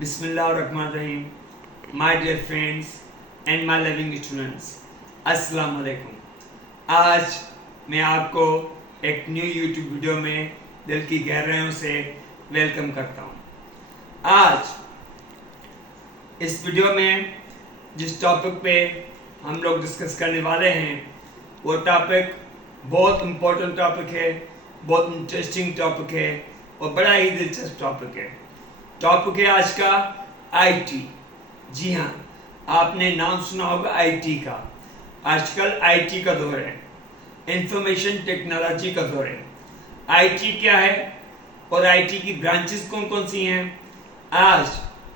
बिस्मिल्लाहिर्रहमानिर्रहीम। My dear friends and my loving students, अस्सलाम वालेकुम। आज मैं आपको एक न्यू यूट्यूब वीडियो में दिल की गहराइयों से वेलकम करता हूँ। आज इस वीडियो में जिस टॉपिक पे हम लोग डिस्कस करने वाले हैं वो टॉपिक बहुत इम्पोर्टेंट टॉपिक है, बहुत इंटरेस्टिंग टॉपिक है और बड़ा ही दिलचस्प टॉपिक है। टॉपिक है आज का आईटी। जी हाँ, आपने नाम सुना होगा आईटी का। आजकल आईटी का दौर है, इंफॉर्मेशन टेक्नोलॉजी का दौर है। आईटी क्या है और आईटी की ब्रांचेस कौन कौन सी हैं, आज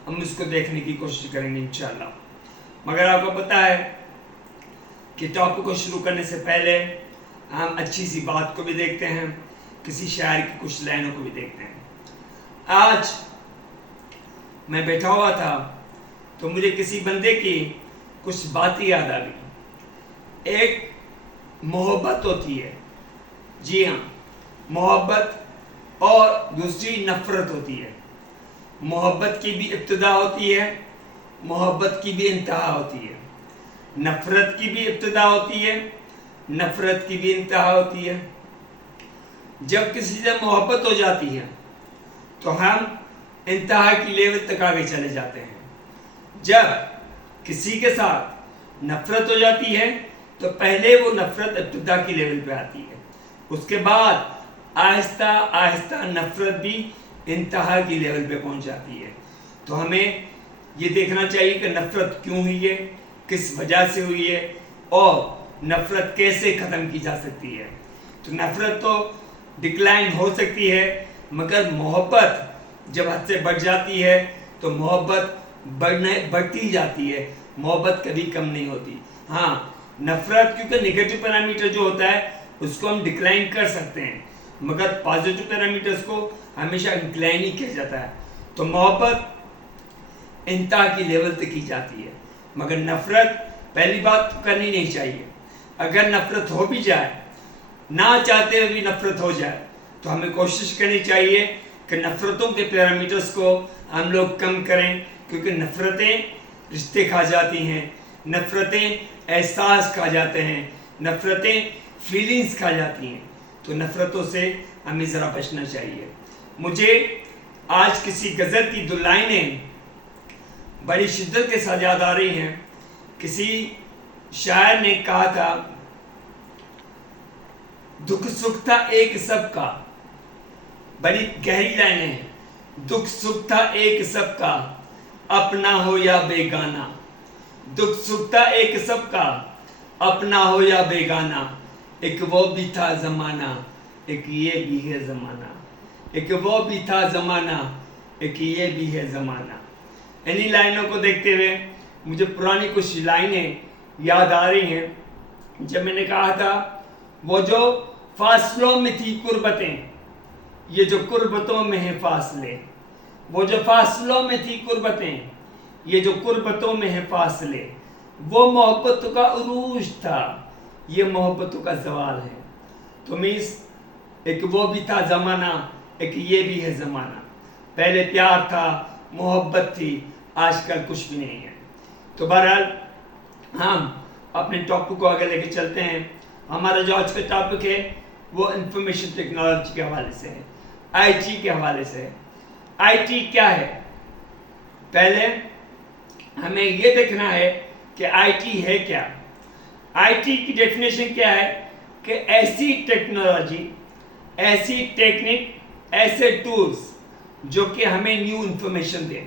हम इसको देखने की कोशिश करेंगे इंशाल्लाह। मगर आपको पता है कि टॉपिक को शुरू करने से पहले हम अच्छी सी बात को भी देखते हैं, किसी शायर की कुछ लाइनों को भी देखते हैं। आज मैं बैठा हुआ था तो मुझे किसी बंदे की कुछ बातें याद आ गई। एक मोहब्बत होती है, जी हाँ, मोहब्बत, और दूसरी नफरत होती है। मोहब्बत की भी इब्तिदा होती है, मोहब्बत की भी इंतहा होती है। नफरत की भी इब्तिदा होती है, नफरत की भी इंतहा होती है। जब किसी से मोहब्बत हो जाती है तो हम इंतहा की लेवल तक आगे चले जाते हैं। जब किसी के साथ नफरत हो जाती है तो पहले वो नफरत इब्तिदा की लेवल पे आती है, उसके बाद आहिस्ता आहिस्ता नफरत भी इंतहा की लेवल पे पहुंच जाती है। तो हमें ये देखना चाहिए कि नफरत क्यों हुई है, किस वजह से हुई है और नफरत कैसे ख़त्म की जा सकती है। तो नफरत तो डिक्लाइन हो सकती है, मगर मोहब्बत जब हद से बढ़ जाती है तो मोहब्बत बढ़ती जाती है, मोहब्बत कभी कम नहीं होती। हाँ, नफरत क्योंकि नेगेटिव पैरामीटर जो होता है उसको हम डिक्लाइन कर सकते हैं, मगर पॉजिटिव पैरामीटर्स को हमेशा इंक्लाइन ही किया जाता है। तो मोहब्बत इंतहा की लेवल तक की जाती है, मगर नफरत पहली बात तो करनी नहीं चाहिए। अगर नफरत हो भी जाए, ना चाहते हुए भी नफरत हो जाए, तो हमें कोशिश करनी चाहिए कि नफरतों के पैरामीटर्स को हम लोग कम करें, क्योंकि नफरतें रिश्ते खा जाती हैं, नफरतें एहसास खा जाते हैं, नफरतें फीलिंग्स खा जाती हैं। तो नफरतों से हमें ज़रा बचना चाहिए। मुझे आज किसी गज़ल की दो लाइनें बड़ी शिद्दत के साथ याद आ रही हैं। किसी शायर ने कहा था, दुख सुख था एक सबका, बड़ी गहरी लाइनें हैं। दुख सुख था एक सबका, अपना हो या बेगाना। दुख सुख था एक सबका, अपना हो या बेगाना। एक वो भी था जमाना, एक ये भी है जमाना। एक वो भी था जमाना, एक ये भी है जमाना। इन्हीं लाइनों को देखते हुए मुझे पुरानी कुछ लाइनें याद आ रही हैं। जब मैंने कहा था, वो जो फासलों में थी कुर्बतें, ये जो कुर्बतों में है फासले। वो जो फासलों में थी कुर्बतें, ये जो कुर्बतों में है फासले। वो मोहब्बतों का उरूज था, ये मोहब्बतों का ज़वाल है। तो मीन्स एक वो भी था ज़माना, एक ये भी है ज़माना। पहले प्यार था, मोहब्बत थी, आजकल कुछ भी नहीं है। तो बहरहाल हम अपने टॉपिक को आगे लेके चलते हैं। हमारा जो आज का टॉपिक है वो इंफॉर्मेशन टेक्नोलॉजी के हवाले से है, आईटी के हवाले से है। आईटी क्या है, पहले हमें ये देखना है कि आईटी है क्या। आईटी की डेफिनेशन क्या है कि ऐसी टेक्नोलॉजी, ऐसी टेक्निक, ऐसे टूल्स जो कि हमें न्यू इंफॉर्मेशन दें।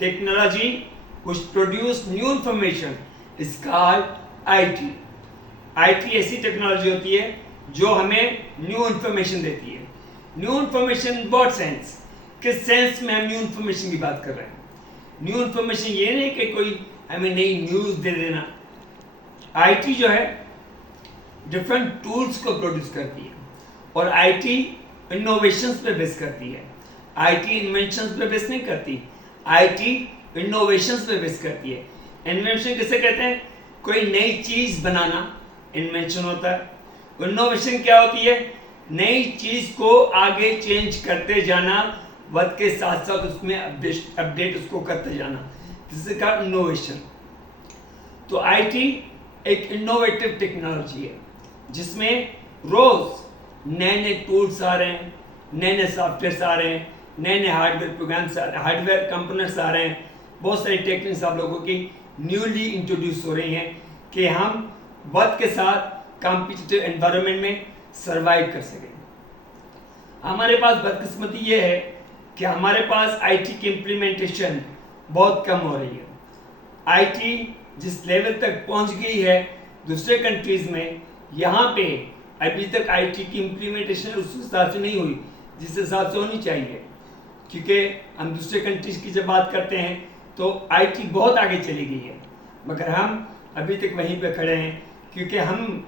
Technology which produce new information is called IT। IT ऐसी टेक्नोलॉजी होती है जो हमें न्यू इंफॉर्मेशन देती है। New information in what sense, किस सेंस में हम न्यू इंफॉर्मेशन की बात कर रहे हैं। न्यू इंफॉर्मेशन ये नहीं कि कोई हमें नई न्यूज़ दे देना। आईटी जो है डिफरेंट टूल्स को प्रोड्यूस करती है और आईटी इनोवेशंस पे बेस करती है। आईटी इन्वेंशंस पे बेस नहीं करती, आईटी इनोवेशंस पे बेस करती है। इन्वेंशन किसे कहते हैं, कोई नई चीज़ बनाना इन्वेंशन होता है। इनोवेशन क्या होती है, नई चीज़ को आगे चेंज करते जाना, वक्त के साथ साथ उसमें अपडेट उसको करते जाना, जिससे का इनोवेशन। तो आईटी एक इनोवेटिव टेक्नोलॉजी है जिसमें रोज नए नए टूल्स आ रहे हैं, नए नए सॉफ्टवेयर आ रहे हैं, नए नए हार्डवेयर प्रोग्राम्स, हार्डवेयर कंपोनेंट्स आ रहे हैं। बहुत सारी टेक्निक्स आप लोगों की न्यूली इंट्रोड्यूस हो रही हैं कि हम वक्त के साथ कॉम्पिटिटिव एनवायरनमेंट में सरवाइव कर सकें। हमारे पास बदकिस्मती ये है कि हमारे पास आईटी की इम्प्लीमेंटेशन बहुत कम हो रही है। आईटी जिस लेवल तक पहुंच गई है दूसरे कंट्रीज में, यहाँ पे अभी तक आईटी की इम्प्लीमेंटेशन उस हिसाब से नहीं हुई जिस हिसाब से होनी चाहिए। क्योंकि हम दूसरे कंट्रीज की जब बात करते हैं तो आईटी बहुत आगे चली गई है, मगर हम अभी तक वहीं पे खड़े हैं क्योंकि हम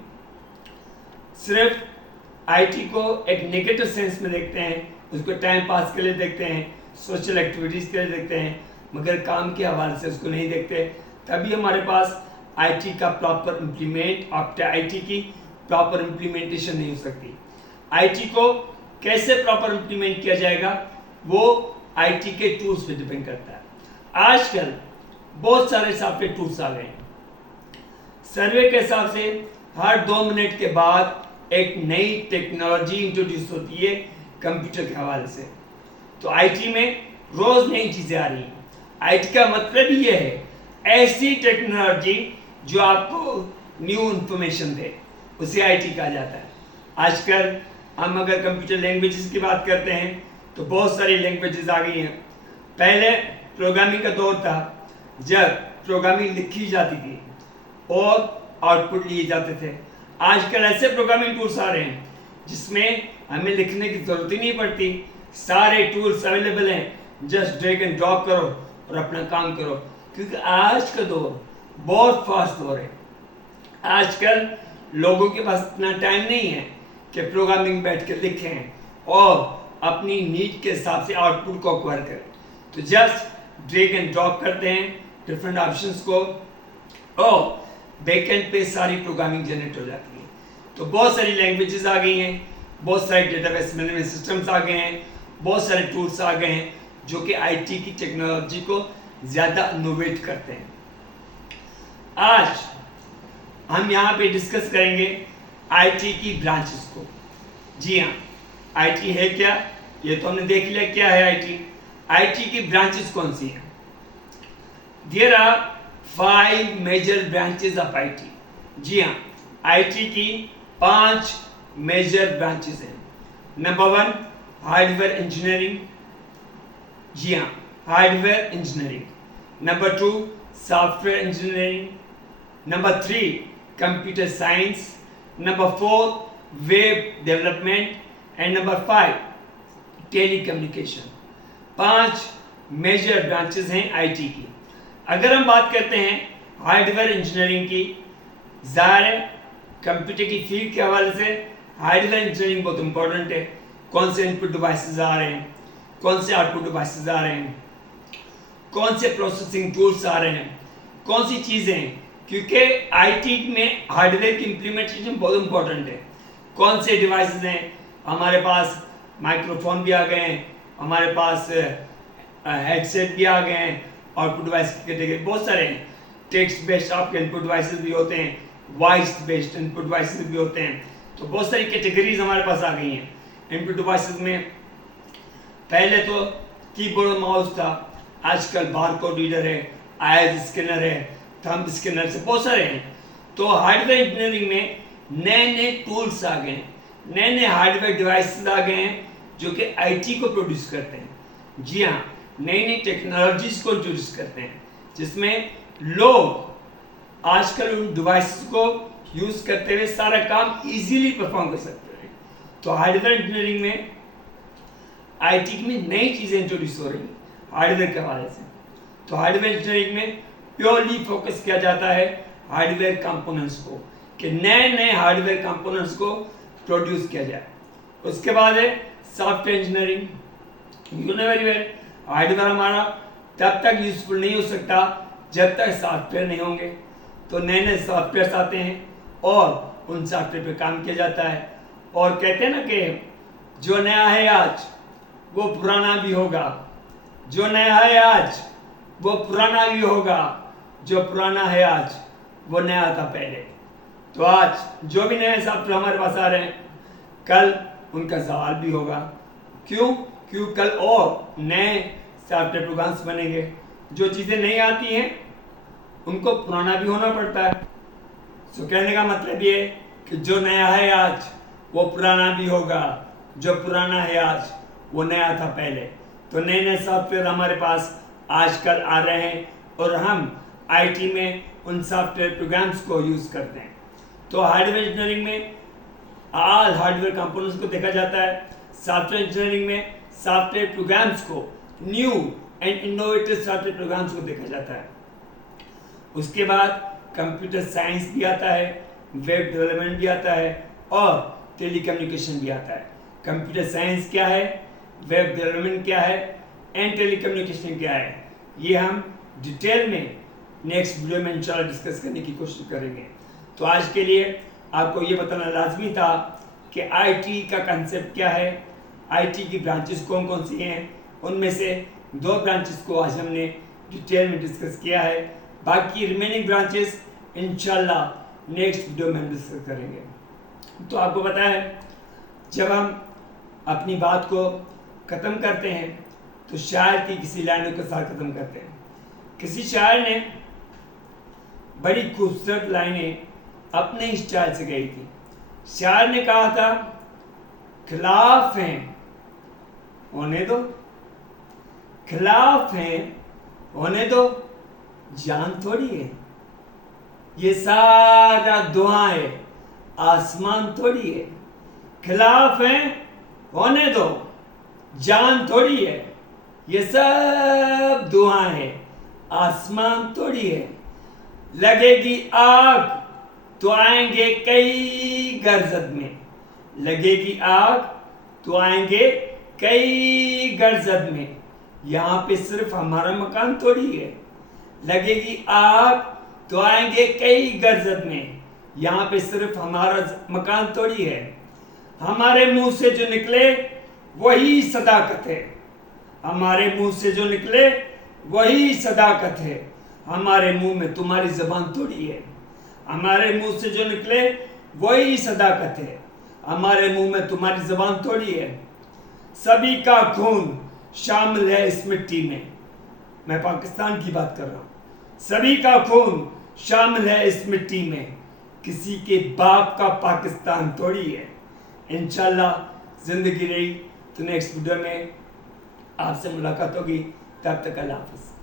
सिर्फ आईटी को एक नेगेटिव सेंस में देखते हैं, उसको टाइम पास के लिए देखते हैं, सोशल एक्टिविटीज़ के लिए देखते हैं, मगर काम के हवाले से उसको नहीं देखते। तभी हमारे पास आईटी का प्रॉपर आईटी की प्रॉपर इम्प्लीमेंटेशन नहीं हो सकती। आईटी को कैसे प्रॉपर इम्प्लीमेंट किया जाएगा वो आईटी के टूल्स पे डिपेंड करता है। आजकल बहुत सारे सॉफ्टवेयर टूल्स आ गए हैं। सर्वे के हिसाब से हर 2 मिनट के बाद एक नई टेक्नोलॉजी इंट्रोड्यूस होती है कंप्यूटर के हवाले से। तो आईटी में रोज नई चीजें आ रही हैं। आईटी का मतलब ये है ऐसी टेक्नोलॉजी जो आपको न्यू इंफॉर्मेशन दे, उसे आईटी कहा जाता है। आजकल हम अगर कंप्यूटर लैंग्वेजेस की बात करते हैं तो बहुत सारी लैंग्वेजेस आ गई हैं। पहले प्रोग्रामिंग का दौर था जब प्रोग्रामिंग लिखी जाती थी और आउटपुट लिए जाते थे। आजकल ऐसे प्रोग्रामिंग टूल्स आ रहे हैं जिसमें हमें लिखने की जरूरत ही नहीं पड़ती, सारे टूल्स अवेलेबल हैं, जस्ट ड्रैग एंड ड्रॉप करो और अपना काम करो। क्योंकि आज का दौर बहुत फास्ट दौर है। आजकल लोगों के पास इतना टाइम नहीं है कि प्रोग्रामिंग बैठ के लिखें और अपनी नीड के हिसाब से आउटपुट को एक्वायर करें। तो जस्ट ड्रैग एंड ड्रॉप करते हैं डिफरेंट ऑप्शंस को और बैकएंड पे सारी प्रोग्रामिंग जनरेट हो जाती है। तो बहुत सारी लैंग्वेजेस आ गई हैं, बहुत सारे डेटाबेस मैनेजमेंट सिस्टम्स आ गए हैं, बहुत सारे टूल्स आ गए हैं जो कि आईटी की टेक्नोलॉजी को ज़्यादा इनोवेट करते हैं। आज हम यहाँ पे डिस्कस करेंगे आईटी की ब्रांचेस को। जी हाँ, आईटी है क्या, ये तो हमने देख लिया क्या है आईटी। आईटी की ब्रांचेस कौन सी हैं? There are 5 major branches of IT. जी हाँ, आईटी की 5 मेजर ब्रांचेस हैं। Number 1 hardware engineering. जी हाँ, hardware engineering. Number 2 software engineering. Number 3 computer science. Number 4 web development and number 5 telecommunication. 5 major branches हैं आईटी की। अगर हम बात करते हैं हार्डवेयर इंजीनियरिंग की, ज़ाहिर कंप्यूटर की फील्ड के हवाले से हार्डवेयर इंजीनियरिंग बहुत इंपॉर्टेंट है। कौन से इनपुट डिवाइसेस आ रहे हैं, कौन से आउटपुट डिवाइसेस आ रहे हैं, कौन से प्रोसेसिंग टूल्स आ रहे हैं, कौन सी चीज़ें, क्योंकि आईटी में हार्डवेयर की इम्प्लीमेंटेशन बहुत इंपॉर्टेंट है। कौन से डिवाइसेस हैं, हमारे पास माइक्रोफोन भी आ गए हैं, हमारे पास हेडसेट भी आ गए हैं, आउटपुट डिवाइस की कैटेगरी बहुत सारे हैं। टेक्स्ट बेस्ड आपके इनपुट डिवाइसेस भी होते हैं, वॉइस बेस्ड इनपुट डिवाइसेस भी होते हैं। तो बहुत सारी कैटेगरीज हमारे पास आ गई हैं इनपुट डिवाइसेस में। पहले तो कीबोर्ड और माउस था, आजकल बारकोड रीडर है, आईज स्कैनर है, थंब स्कैनर से बहुत सारे हैं। तो हार्डवेयर इंजीनियरिंग में नए नए टूल्स आ गए हैं, नए नए हार्डवेयर डिवाइसेस आ गए हैं जो कि आईटी को प्रोड्यूस करते हैं। जी हाँ, नई नई टेक्नोलॉजीज को इंट्रोड्यूस करते हैं जिसमें लोग आजकल उन डिवाइसेस को यूज करते हुए सारा काम इजीली परफॉर्म कर सकते हैं। तो हार्डवेयर इंजीनियरिंग में आईटी में नई चीजें इंट्रोड्यूस हो रही हैं हार्डवेयर के हवाले से। तो हार्डवेयर इंजीनियरिंग में प्योरली फोकस किया जाता है हार्डवेयर कंपोनेंट्स को, कि नए नए हार्डवेयर कंपोनेंट्स को प्रोड्यूस किया जाए। उसके बाद है software engineering. You know very well, hardware हमारा तब तक यूजफुल नहीं हो सकता जब तक सॉफ्टवेयर नहीं होंगे। तो नए नए सॉफ्टवेयर आते हैं और उन सॉफ्टवेयर पे काम किया जाता है। और कहते हैं ना कि जो नया है आज वो पुराना भी होगा। जो नया है आज वो पुराना भी होगा। जो पुराना है आज वो नया था पहले। तो आज जो भी नए सॉफ्टवेयर हमारे पास आ रहे हैं, कल उनका सवाल भी होगा। क्यों? क्यों कल और नए सॉफ्टवेयर प्रोग्राम्स बनेंगे। जो चीज़ें नहीं आती हैं उनको पुराना भी होना पड़ता है। सो कहने का मतलब ये कि जो नया है आज वो पुराना भी होगा। जो पुराना है आज वो नया था पहले। तो नए नए सॉफ्टवेयर हमारे पास आजकल आ रहे हैं और हम आईटी में उन सॉफ्टवेयर प्रोग्राम्स को यूज़ करते हैं। तो हार्डवेयर इंजीनियरिंग में ऑल हार्डवेयर कंपोनेंट्स को देखा जाता है। सॉफ्टवेयर इंजीनियरिंग में सॉफ्टवेयर प्रोग्राम्स को, new and innovative software programmes को देखा जाता है। उसके बाद कंप्यूटर साइंस भी आता है, वेब डेवलपमेंट भी आता है और टेलीकम्युनिकेशन भी आता है। कंप्यूटर साइंस क्या है, वेब डेवलपमेंट क्या है एंड टेलीकम्युनिकेशन क्या है, ये हम डिटेल में नेक्स्ट वीडियो में इंशाल्लाह डिस्कस करने की कोशिश करेंगे। तो आज के लिए आपको ये बताना लाजमी था कि आईटी का कंसेप्ट क्या है, आईटी की ब्रांचेस कौन कौन सी हैं। उनमें से 2 ब्रांचेस को आज हमने डिटेल में डिस्कस किया है। बाकी रिमेनिंग ब्रांचेस इंशाल्लाह नेक्स्ट वीडियो में हम डिस्कस करेंगे। तो आपको पता है, जब हम अपनी बात को ख़त्म करते हैं तो शायर की किसी लाइनों के साथ ख़त्म करते हैं। किसी शायर ने बड़ी खूबसूरत लाइनें अपने ही स्टाइल से गई थी। शायर ने कहा था, खिलाफ हैं होने दो, खिलाफ हैं होने दो, जान थोड़ी है ये सारा दुआएं, आसमान थोड़ी है। खिलाफ हैं होने दो, जान थोड़ी है ये सब दुआएं, आसमान थोड़ी है। लगेगी आग तो आएंगे कई गरजत में, लगेगी आग तो आएंगे कई गरजत में, यहाँ पे सिर्फ हमारा मकान थोड़ी है। लगेगी आग तो आएंगे कई गरजत में, यहाँ पे सिर्फ हमारा मकान थोड़ी है। हमारे मुंह से जो निकले वही सदाकत है, हमारे मुंह से जो निकले वही सदाकत है। हमारे मुंह में तुम्हारी जबान थोड़ी है, हमारे मुंह से जो निकले वही सदाकत है। हमारे मुंह में तुम्हारी जबान थोड़ी है। सभी का खून शामिल है इस मिट्टी में, मैं पाकिस्तान की बात कर रहा हूँ। सभी का खून शामिल है इस मिट्टी में, किसी के बाप का पाकिस्तान थोड़ी है। इंशाल्लाह जिंदगी रही तो नेक्स्ट वीडियो में आपसे मुलाकात होगी। तब तक अल्लाह हाफ़िज़।